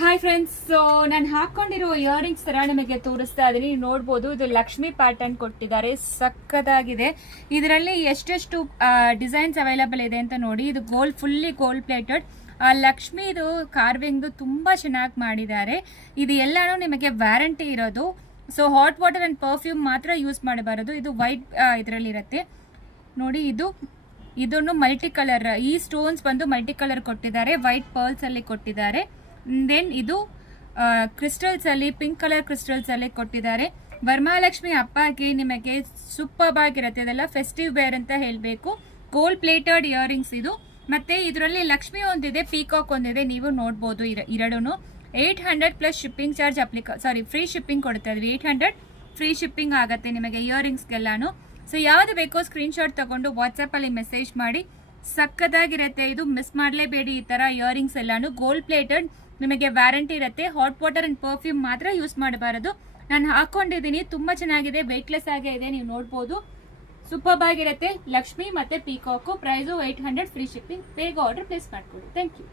Hi friends, so ನಾನು ಹಾಕೊಂಡಿರುವ earrings ತರ ನಿಮಗೆ ತೋರಿಸ್ತಾ ಇದೀನಿ. ನೋಡಬಹುದು, ಇದು ಲಕ್ಷ್ಮಿ ಪ್ಯಾಟರ್ನ್ ಕೊಟ್ಟಿದ್ದಾರೆ, ಸಕ್ಕತ್ತಾಗಿದೆ. ಇದರಲ್ಲಿ ಎಷ್ಟೆಷ್ಟು ಡಿಸೈನ್ಸ್ ಅವೈಲಬಲ್ ಇದೆ ಅಂತ ನೋಡಿ. ಇದು gold, fully gold plated. Lakshmi ಇದು ಕಾರ್ವಿಂಗ್ ತುಂಬಾ ಚೆನ್ನಾಗಿ ಮಾಡಿದ್ದಾರೆ. ಇದು ಎಲ್ಲಾನು ನಿಮಗೆ ವ್ಯಾರಂಟಿ ಇರೋದು. So hot water and perfume ಮಾತ್ರ ಯೂಸ್ ಮಾಡಬಾರದು. ಇದು ವೈಟ್ ಇದರಲ್ಲಿ ಇರುತ್ತೆ ನೋಡಿ. ಇದನ್ನು ಮಲ್ಟಿ ಕಲರ್, ಈ ಸ್ಟೋನ್ಸ್ ಬಂದು ಮಲ್ಟಿ ಕಲರ್ ಕೊಟ್ಟಿದ್ದಾರೆ, ವೈಟ್ ಪರ್ಲ್ಸ್ ಅಲ್ಲಿ ಕೊಟ್ಟಿದ್ದಾರೆ. ದೆನ್ ಇದು ಕ್ರಿಸ್ಟಲ್ಸ್ ಅಲ್ಲಿ, ಪಿಂಕ್ ಕಲರ್ ಕ್ರಿಸ್ಟಲ್ಸ್ ಅಲ್ಲಿ ಕೊಟ್ಟಿದ್ದಾರೆ. ವರಮಹಾಲಕ್ಷ್ಮಿ ಹಬ್ಬಕ್ಕೆ ನಿಮಗೆ ಸೂಪರ್ ಆಗಿರುತ್ತೆ. ಇದೆಲ್ಲ ಫೆಸ್ಟಿವ್ ವೇರ್ ಅಂತ ಹೇಳಬೇಕು. ಗೋಲ್ಡ್ ಪ್ಲೇಟೆಡ್ ಇಯರಿಂಗ್ಸ್ ಇದು. ಮತ್ತೆ ಇದರಲ್ಲಿ ಲಕ್ಷ್ಮಿ ಒಂದಿದೆ, ಪೀಕಾಕ್ ಒಂದಿದೆ, ನೀವು ನೋಡಬಹುದು. ಎರಡೂ 800 plus shipping charge free shipping ಕೊಡ್ತಾ ಇದ್ವಿ. 800 ಫ್ರೀ ಶಿಪ್ಪಿಂಗ್ ಆಗುತ್ತೆ ನಿಮಗೆ ಇಯರಿಂಗ್ಸ್ಗೆಲ್ಲಾನು. ಸೊ ಯಾವ್ದು ಬೇಕೋ ಸ್ಕ್ರೀನ್ ಶಾಟ್ ತಗೊಂಡು ವಾಟ್ಸ್ಆಪ್ ಅಲ್ಲಿ ಮೆಸೇಜ್ ಮಾಡಿ. ಸಕ್ಕದಾಗಿರುತ್ತೆ ಇದು, ಮಿಸ್ ಮಾಡಲೇಬೇಡಿ. ಈ ತರ ಇಯರಿಂಗ್ಸ್ ಎಲ್ಲಾನು ಗೋಲ್ಡ್ ಪ್ಲೇಟೆಡ್, ನಿಮಗೆ ವ್ಯಾರಂಟಿ ಇರುತ್ತೆ. ಹಾಟ್ ವಾಟರ್ ಅಂಡ್ ಪರ್ಫ್ಯೂಮ್ ಮಾತ್ರ ಯೂಸ್ ಮಾಡಬಾರದು. ನಾನು ಹಾಕೊಂಡಿದ್ದೀನಿ, ತುಂಬಾ ಚೆನ್ನಾಗಿದೆ, ವೆಯ್ಟ್ಲೆಸ್ ಆಗೇ ಇದೆ, ನೀವು ನೋಡಬಹುದು. ಸೂಪರ್ ಆಗಿರುತ್ತೆ. ಲಕ್ಷ್ಮಿ ಮತ್ತೆ ಪೀಕಾಕು, ಪ್ರೈಸು 800, ಫ್ರೀ ಶಿಪ್ಪಿಂಗ್. ಬೇಗ ಆರ್ಡರ್ ಪ್ಲೇಸ್ ಮಾಡ್ಕೊಳ್ಳಿ. Thank you.